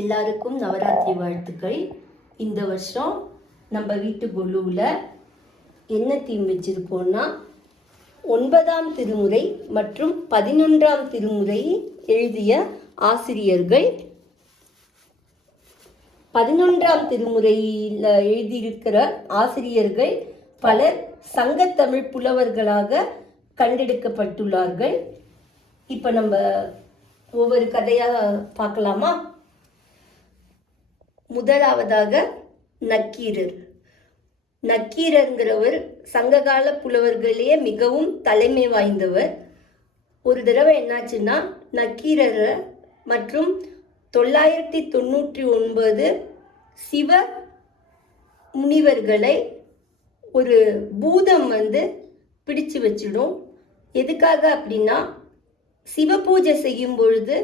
எல்லாருக்கும் நவராத்திரி வாழ்த்துக்கள். இந்த வருஷம் நம்ம வீட்டு குழுவில் என்ன தீம் வச்சுருக்கோன்னா 9ஆம் திருமுறை மற்றும் 11ஆம் திருமுறை எழுதிய ஆசிரியர்கள். 11ஆம் திருமுறையில் எழுதியிருக்கிற ஆசிரியர்கள் பலர் சங்கத்தமிழ் புலவர்களாக கண்டெடுக்கப்பட்டுள்ளார்கள். இப்போ நம்ம ஒவ்வொரு கதையாக பார்க்கலாமா? முதலாவதாக நக்கீரர். நக்கீரங்கிறவர் சங்ககால புலவர்களே மிகவும் தலைமை வாய்ந்தவர். ஒரு தடவை என்னாச்சுன்னா, நக்கீரரை மற்றும் 999 சிவ முனிவர்களை ஒரு பூதம் பிடிச்சு வச்சிடும். எதுக்காக அப்படின்னா, சிவ பூஜை செய்யும் பொழுது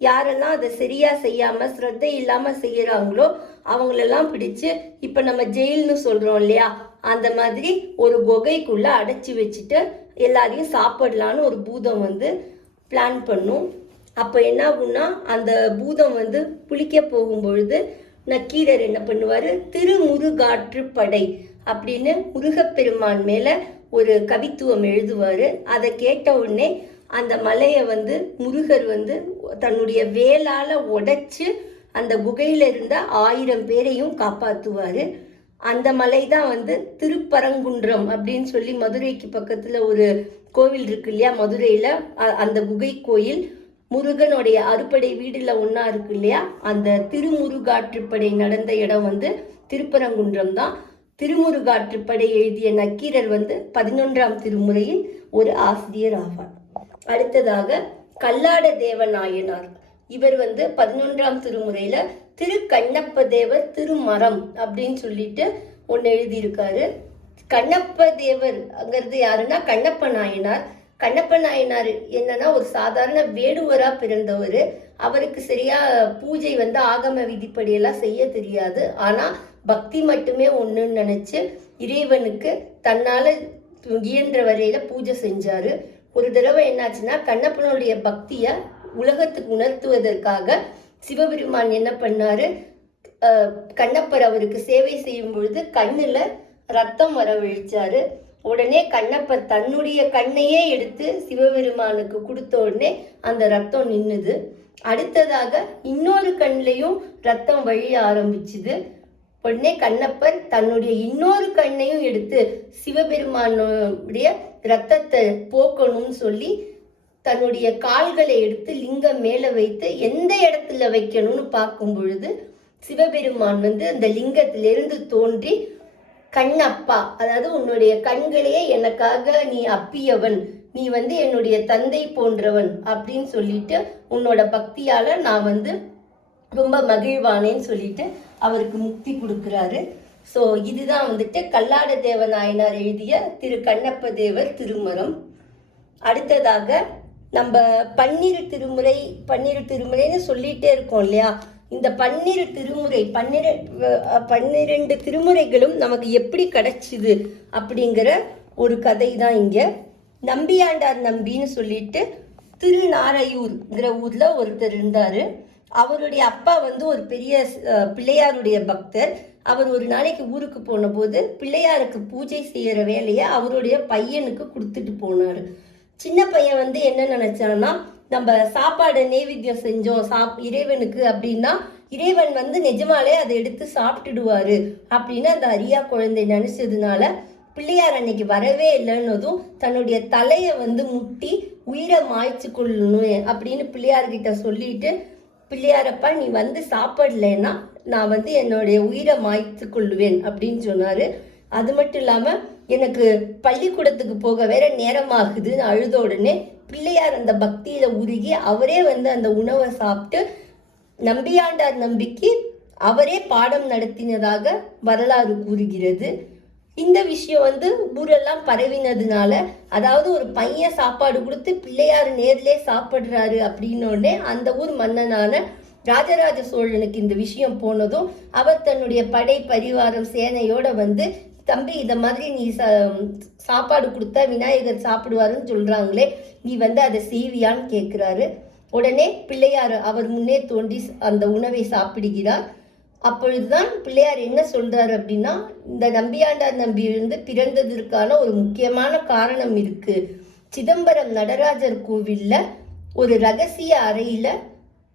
யாரெல்லாம் அதை சரியா செய்யாம ஸ்ரத்தை இல்லாம செய்யறாங்களோ அவங்களெல்லாம் பிடிச்சு, இப்ப நம்ம ஜெயில்னு சொல்றோம் இல்லையா, அந்த மாதிரி ஒரு குகைக்குள்ள அடைச்சி வச்சுட்டு எல்லாரையும் சாப்பிடலான்னு ஒரு பூதம் பிளான் பண்ணும். அப்ப என்ன ஆகும்னா, அந்த பூதம் புளிக்க போகும் பொழுது நக்கீரர் என்ன பண்ணுவாரு, திருமுருகாற்றுப்படை அப்படின்னு முருகப்பெருமான் மேல ஒரு கவித்துவம் எழுதுவாரு. அதை கேட்ட உடனே அந்த மலையை முருகர் தன்னுடைய வேலால உடைச்சு அந்த குகையில இருந்த 1000 பேரையும் காப்பாத்துவாரு. அந்த மலை தான் திருப்பரங்குன்றம் அப்படின்னு சொல்லி மதுரைக்கு பக்கத்துல ஒரு கோவில் இருக்கு இல்லையா, மதுரையில அந்த குகை கோயில் முருகனுடைய அறுபடை வீடுல ஒன்னா இருக்கு இல்லையா, அந்த திருமுருகாற்றுப்படை நடந்த இடம் திருப்பரங்குன்றம் தான். திருமுருகாற்றுப்படை எழுதிய நக்கீரர் 11ஆம் திருமுறையில் ஒரு ஆசிரியர் ஆவார். அடுத்ததாக கல்லாட தேவநாயனார். இவர் 11ஆம் திருமுறையில திருக்கண்ணப்ப தேவர் திருமரம் அப்படின்னு சொல்லிட்டு ஒன்று எழுதியிருக்காரு. கண்ணப்ப தேவர்ங்கிறது யாருன்னா கண்ணப்ப நாயனார். கண்ணப்ப நாயனார் என்னன்னா ஒரு சாதாரண வேடுவரா பிறந்தவர். அவருக்கு சரியா பூஜை ஆகம விதிப்படியெல்லாம் செய்ய தெரியாது. ஆனா பக்தி மட்டுமே ஒண்ணுன்னு நினைச்சு இறைவனுக்கு தன்னால இயன்ற வரையில பூஜை செஞ்சாரு. ஒரு தடவை என்னாச்சுன்னா, கண்ணப்பனுடைய பக்திய உலகத்துக்கு உணர்த்துவதற்காக சிவபெருமான் என்ன பண்ணாரு, கண்ணப்பர் அவருக்கு சேவை செய்யும் பொழுது கண்ணுல ரத்தம் வரவழிச்சாரு. உடனே கண்ணப்பர் தன்னுடைய கண்ணையே எடுத்து சிவபெருமானுக்கு கொடுத்த உடனே அந்த ரத்தம் நின்னுது. அடுத்ததாக இன்னொரு கண்ணிலையும் ரத்தம் வழிய ஆரம்பிச்சுது. உடனே கண்ணப்பர் தன்னுடைய இன்னொரு கண்ணையும் எடுத்து சிவபெருமானுடைய ரத்தத்தை போக்கணும்னு சொல்லி தன்னுடைய கால்களை எடுத்து லிங்கம் மேல வைத்து எந்த இடத்துல வைக்கணும்னு பார்க்கும் பொழுது சிவபெருமான் அந்த லிங்கத்திலிருந்து தோன்றி, கண்ணப்பா, அதாவது உன்னுடைய கண்களையே எனக்காக நீ அப்பியவன், நீ என்னுடைய தந்தை போன்றவன் அப்படின்னு சொல்லிட்டு உன்னோட பக்தியால நான் ரொம்ப மகிழ்வானேன்னு சொல்லிட்டு அவருக்கு முக்தி கொடுக்குறாரு. ஸோ இதுதான் கல்லாட தேவநாயனார் எழுதிய திரு கண்ணப்ப தேவர் திருமரம். அடுத்ததாக நம்ம 12 திருமுறைன்னு சொல்லிட்டே இருக்கோம் இல்லையா, இந்த 12 திருமுறைகளும் நமக்கு எப்படி கிடைச்சிது அப்படிங்கிற ஒரு கதை தான் இங்க. நம்பியாண்டார் நம்பின்னு சொல்லிட்டு திருநாரையூர்ங்கிற ஊர்ல ஒருத்தர் இருந்தாரு. அவருடைய அப்பா ஒரு பெரிய பிள்ளையாருடைய பக்தர். அவர் ஒரு நாளைக்கு ஊருக்கு போன போது பிள்ளையாருக்கு பூஜை செய்யற வேலையை அவருடைய பையனுக்கு கொடுத்துட்டு போனாரு. சின்ன பையன் என்ன நினைச்சான்னா, நம்ம சாப்பாடு நெய்வேத்தியம் செஞ்சோம் இறைவனுக்கு அப்படின்னா இறைவன் நிஜமாலே அதை எடுத்து சாப்பிட்டுடுவாரு அப்படின்னு அந்த அரியா குழந்தை நினைச்சதுனால பிள்ளையார் அன்னைக்கு வரவே இல்லைன்னதும் தன்னுடைய தலையை முட்டி உயிரை மாய்ச்சி கொள்ளணும் அப்படின்னு பிள்ளையார்கிட்ட சொல்லிட்டு, பிள்ளையாரப்பா நீ சாப்பிடலைன்னா நான் என்னுடைய உயிரை மாய்த்து கொள்ளுவேன் அப்படின்னு சொன்னாரு. அது மட்டும் இல்லாம எனக்கு பள்ளிக்கூடத்துக்கு போக வேற நேரமாகுதுன்னு அழுத உடனே பிள்ளையார் அந்த பக்தியில உருகி அவரே அந்த உணவை சாப்பிட்டு நம்பியாண்டார் நம்பிக்கு அவரே பாடம் நடத்தினதாக வரலாறு கூறுகிறது. இந்த விஷயம் ஊரெல்லாம் பரவினதுனால, அதாவது ஒரு பையன் சாப்பாடு கொடுத்து பிள்ளையார் நேர்லே சாப்பிடுறாரு அப்படின்னோடனே அந்த ஊர் மன்னனான ராஜராஜ சோழனுக்கு இந்த விஷயம் போனதும் அவர் தன்னுடைய படை பரிவாரம் சேனையோட தம்பி இத மாதிரி நீ சாப்பாடு கொடுத்தா விநாயகர் சாப்பிடுவாருன்னு சொல்றாங்களே, நீ அதை செய்வியான்னு கேட்கிறாரு. உடனே பிள்ளையார் அவர் முன்னே தோன்றி அந்த உணவை சாப்பிடுகிறார். அப்பொழுதுதான் பிள்ளையார் என்ன சொல்றாரு அப்படின்னா, இந்த நம்பியாண்டார் நம்பி பிறந்ததற்கான ஒரு முக்கியமான காரணம் இருக்கு. சிதம்பரம் நடராஜர் கோவில்ல ஒரு ரகசிய அறையில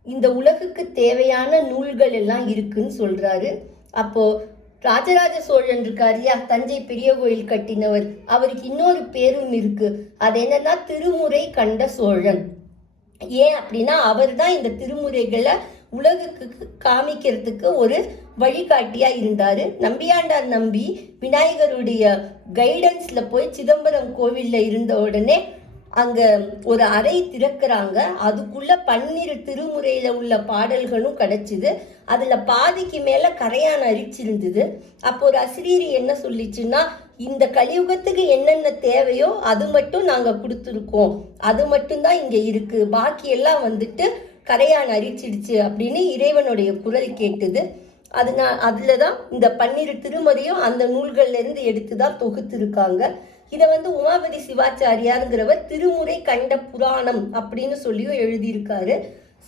இந்த உலகுக்கு தேவையான நூல்கள் எல்லாம் இருக்குன்னு சொல்றாரு. அப்போ ராஜராஜ சோழன் இருக்காரியா, தஞ்சை பெரிய கோயில் கட்டினவர், அவருக்கு இன்னொரு பேரும் இருக்கு. அது என்னன்னா திருமுறை கண்ட சோழன். ஏன் அப்படின்னா அவர் தான் இந்த திருமுறைகளை உலகுக்கு காமிக்கிறதுக்கு ஒரு வழிகாட்டியா இருந்தாரு. நம்பியாண்டார் நம்பி விநாயகருடைய கைடன்ஸ்ல போய் சிதம்பரம் கோவில்ல இருந்த உடனே அங்க ஒரு அறை திறக்கிறாங்க. அதுக்குள்ள 12 திருமுறையில உள்ள பாடல்களும் கிடைச்சிது. அதுல பாதிக்கு மேல கரையான் அரிச்சிருந்தது. அப்போ ஒரு அசிரியர் என்ன சொல்லிச்சுன்னா, இந்த கலியுகத்துக்கு என்னென்ன தேவையோ அது மட்டும் நாங்க கொடுத்துருக்கோம், அது மட்டும்தான் இங்க இருக்கு, பாக்கி எல்லாம் கரையான் அரிச்சிடுச்சு அப்படின்னு இறைவனுடைய குரல் கேட்டுது. அதுலதான் இந்த 12 திருமுறையும் அந்த நூல்கள்ல இருந்து எடுத்துதான் தொகுத்திருக்காங்க. இதை உமாபதி சிவாச்சாரியாருங்கிறவர் திருமுறை கண்ட புராணம் அப்படின்னு சொல்லியும் எழுதியிருக்காரு.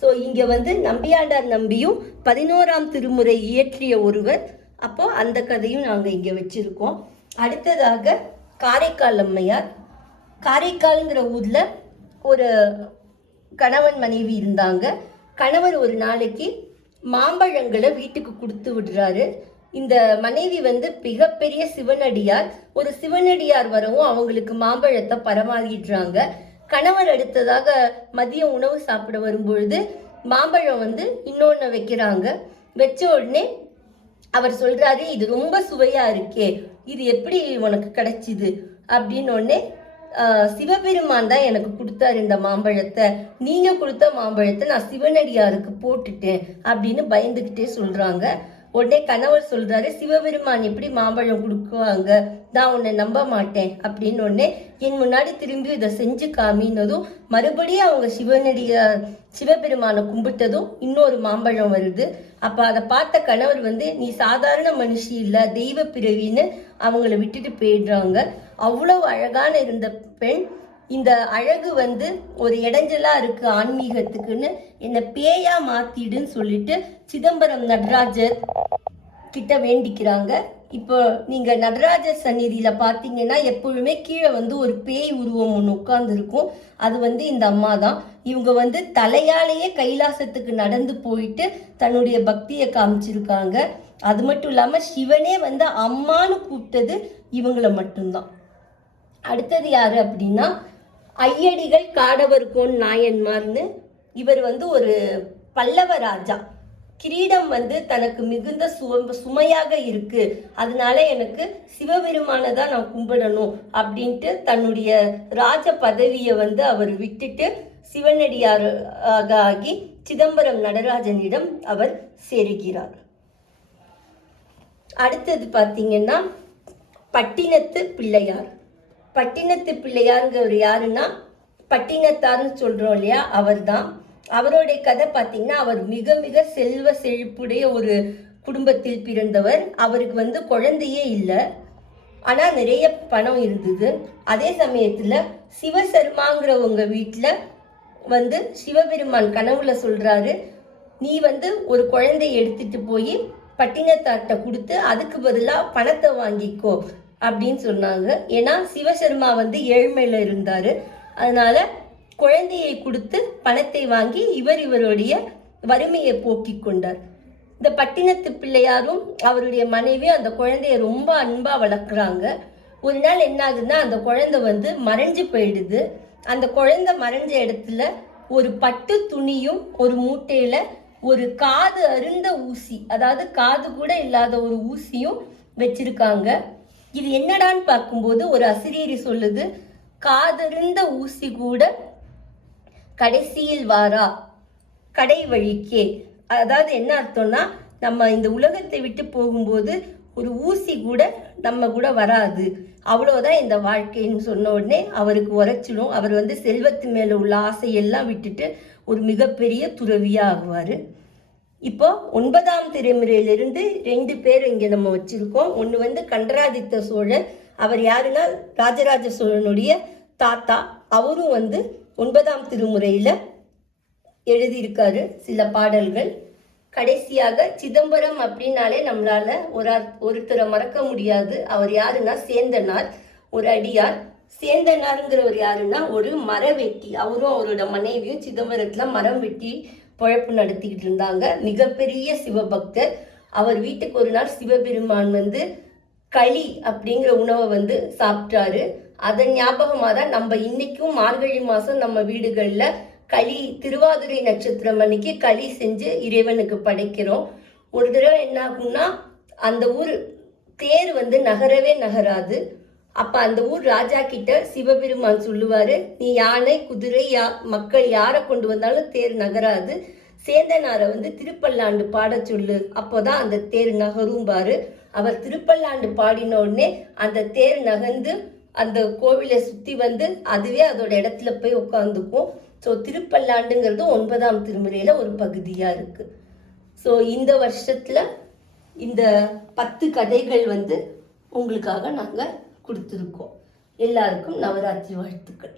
ஸோ இங்க நம்பியாண்டார் நம்பியும் 11ஆம் திருமுறை இயற்றிய ஒருவர். அப்போ அந்த கதையும் நாங்கள் இங்கே வச்சிருக்கோம். அடுத்ததாக காரைக்கால் அம்மையார். காரைக்கால்ங்கிற ஊர்ல ஒரு கணவன் மனைவி இருந்தாங்க. கணவர் ஒரு நாளைக்கு மாம்பழங்களை வீட்டுக்கு கொடுத்து விடுறாரு. இந்த மனைவி மிகப்பெரிய சிவனடியார். ஒரு சிவனடியார் வரவும் அவங்களுக்கு மாம்பழத்தை பரமாறிடுறாங்க. கணவர் அடுத்ததாக மதிய உணவு சாப்பிட வரும்பொழுது மாம்பழம் இன்னொன்னு வைக்கிறாங்க. வச்ச உடனே அவர் சொல்றாரு, இது ரொம்ப சுவையா இருக்கே, இது எப்படி உனக்கு கிடைச்சிது அப்படின்னு. உடனே சிவபெருமான் தான் எனக்கு கொடுத்தாரு இந்த மாம்பழத்தை, நீங்க கொடுத்த மாம்பழத்தை நான் சிவனடியாருக்கு போட்டுட்டேன் அப்படின்னு பயந்துகிட்டே சொல்றாங்க. உடனே கணவர் சொல்றாரு, சிவபெருமான் எப்படி மாம்பழம் கொடுக்குவாங்க, நான் உன்னை நம்ப மாட்டேன் அப்படின்னு. உடனே என் முன்னாடி திரும்பி இதை செஞ்சு காமினதும் மறுபடியும் அவங்க சிவபெருமானை கும்பிட்டதும் இன்னொரு மாம்பழம் வருது. அப்ப அதை பார்த்த கணவர் நீ சாதாரண மனுஷி இல்ல, தெய்வ பிறவின்னு அவங்கள விட்டுட்டு போயிடுறாங்க. அவ்வளவு அழகான இருந்த பெண், இந்த அழகு ஒரு இடைஞ்சலா இருக்கு ஆன்மீகத்துக்குன்னு என்னை பேயா மாத்திடுன்னு சொல்லிட்டு சிதம்பரம் நடராஜர் கிட்ட வேண்டிக்கிறாங்க. இப்போ நீங்க நடராஜர் சந்நிதியில பாத்தீங்கன்னா எப்பொழுதுமே கீழே ஒரு பேய் உருவம் ஒன்று உட்கார்ந்து இருக்கும். அது இந்த அம்மா தான். இவங்க தலையாலேயே கைலாசத்துக்கு நடந்து போயிட்டு தன்னுடைய பக்தியை காமிச்சிருக்காங்க. அது மட்டும் இல்லாம சிவனே அம்மான்னு கூப்பிட்டது இவங்கள மட்டும்தான். அடுத்தது யாரு அப்படின்னா ஐயடிகள் காடவர்கோன் நாயன்மார்னு. இவர் ஒரு பல்லவ ராஜா. கிரீடம் தனக்கு மிகுந்த சுமையாக இருக்கு, அதனால எனக்கு சிவபெருமானை தான் நான் கும்பிடணும் அப்படின்ட்டு தன்னுடைய ராஜ பதவியை அவர் விட்டுட்டு சிவனடியாராக ஆகி சிதம்பரம் நடராஜனிடம் அவர் சேருகிறார். அடுத்தது பார்த்தீங்கன்னா பட்டினத்து பிள்ளையார். பட்டினத்து பிள்ளையாருங்கிறவர் யாருன்னா பட்டினத்தார்னு சொல்றோம் இல்லையா, அவர் தான். அவருடைய கதை பார்த்தீங்கன்னா அவர் மிக மிக செல்வ செழிப்புடைய ஒரு குடும்பத்தில் பிறந்தவர். அவருக்கு குழந்தையே இல்லை, ஆனா நிறைய பணம் இருந்தது. அதே சமயத்துல சிவசர்மாங்கிறவங்க வீட்டுல சிவபெருமான் கனவுல சொல்றாரு, நீ ஒரு குழந்தையை எடுத்துட்டு போய் பட்டினத்தார்ட்ட கொடுத்து அதுக்கு பதிலா பணத்தை வாங்கிக்கோ அப்படின்னு சொன்னாங்க. ஏன்னா சிவசர்மா ஏழ்மையில இருந்தாரு. அதனால குழந்தையை கொடுத்து பணத்தை வாங்கி இவருடைய வறுமையை போக்கி கொண்டார். இந்த பட்டினத்து பிள்ளையாரும் அவருடைய மனைவியும் அந்த குழந்தைய ரொம்ப அன்பா வளர்க்குறாங்க. ஒரு நாள் என்ன ஆகுதுன்னா அந்த குழந்தை மறைஞ்சு போயிடுது. அந்த குழந்தை மறைஞ்ச இடத்துல ஒரு பட்டு துணியும் ஒரு மூட்டையில ஒரு காது அருந்த ஊசி, அதாவது காது கூட இல்லாத ஒரு ஊசியும் வச்சிருக்காங்க. இது என்னடான்னு பார்க்கும்போது ஒரு அசிரியரி சொல்லுது, காதறிந்த ஊசி கூட கடைசியில் வாரா கடை வழிக்கே. அதாவது என்ன அர்த்தம்னா, நம்ம இந்த உலகத்தை விட்டு போகும்போது ஒரு ஊசி கூட நம்ம கூட வராது, அவ்வளோதான் இந்த வாழ்க்கைன்னு சொன்ன உடனே அவருக்கு உரைச்சிடும். அவர் செல்வத்து மேல உள்ள ஆசையெல்லாம் விட்டுட்டு ஒரு மிகப்பெரிய துறவியா ஆகுவாரு. இப்போ 9ஆம் திருமுறையிலிருந்து 2 பேர் இங்க நம்ம வச்சிருக்கோம். ஒன்று கண்டராதித்த சோழர். அவர் யாருன்னா ராஜராஜ சோழனுடைய தாத்தா. அவரும் 9ஆம் திருமுறையில எழுதியிருக்காரு சில பாடல்கள். கடைசியாக சிதம்பரம் அப்படின்னாலே நம்மளால ஒருத்தரை மறக்க முடியாது. அவர் யாருன்னா சேந்தனார், ஒரு அடியார். சேந்தனாருங்கிறவர் யாருன்னா ஒரு மரவெட்டி. அவரும் அவரோட மனைவியும் சிதம்பரத்துல மரம் வெட்டி பொழப்பு நடத்திக்கிட்டு இருந்தாங்க. மிகப்பெரிய சிவபக்தர். அவர் வீட்டுக்கு ஒரு நாள் சிவபெருமான் களி அப்படிங்கிற உணவை சாப்பிட்டாரு. அதன் ஞாபகமாக தான் நம்ம இன்னைக்கும் மார்கழி மாதம் நம்ம வீடுகளில் களி, திருவாதிரை நட்சத்திரம் அன்னைக்கு களி செஞ்சு இறைவனுக்கு படைக்கிறோம். ஒரு தடவை என்ன ஆகும்னா, அந்த ஊர் தேர் நகரவே நகராது. அப்போ அந்த ஊர் ராஜா கிட்ட சிவபெருமான் சொல்லுவார், நீ யானை, குதிரை, மக்கள் யாரை கொண்டு வந்தாலும் தேர் நகராது. சேந்தனாரை திருப்பல்லாண்டு பாட சொல்லு, அப்போதான் அந்த தேர் நகரும்பாரு. அவர் திருப்பல்லாண்டு பாடின உடனே அந்த தேர் நகர்ந்து அந்த கோவிலை சுற்றி அதுவே அதோட இடத்துல போய் உட்காந்துக்கும். ஸோ திருப்பல்லாண்டுங்கிறது 9ஆம் திருமுறையில் ஒரு பகுதியாக இருக்குது. ஸோ இந்த வருஷத்தில் இந்த 10 கதைகள் உங்களுக்காக நாங்கள் கொடுத்துருக்கோம். எல்லாருக்கும் நவராத்திரி வாழ்த்துக்கள்.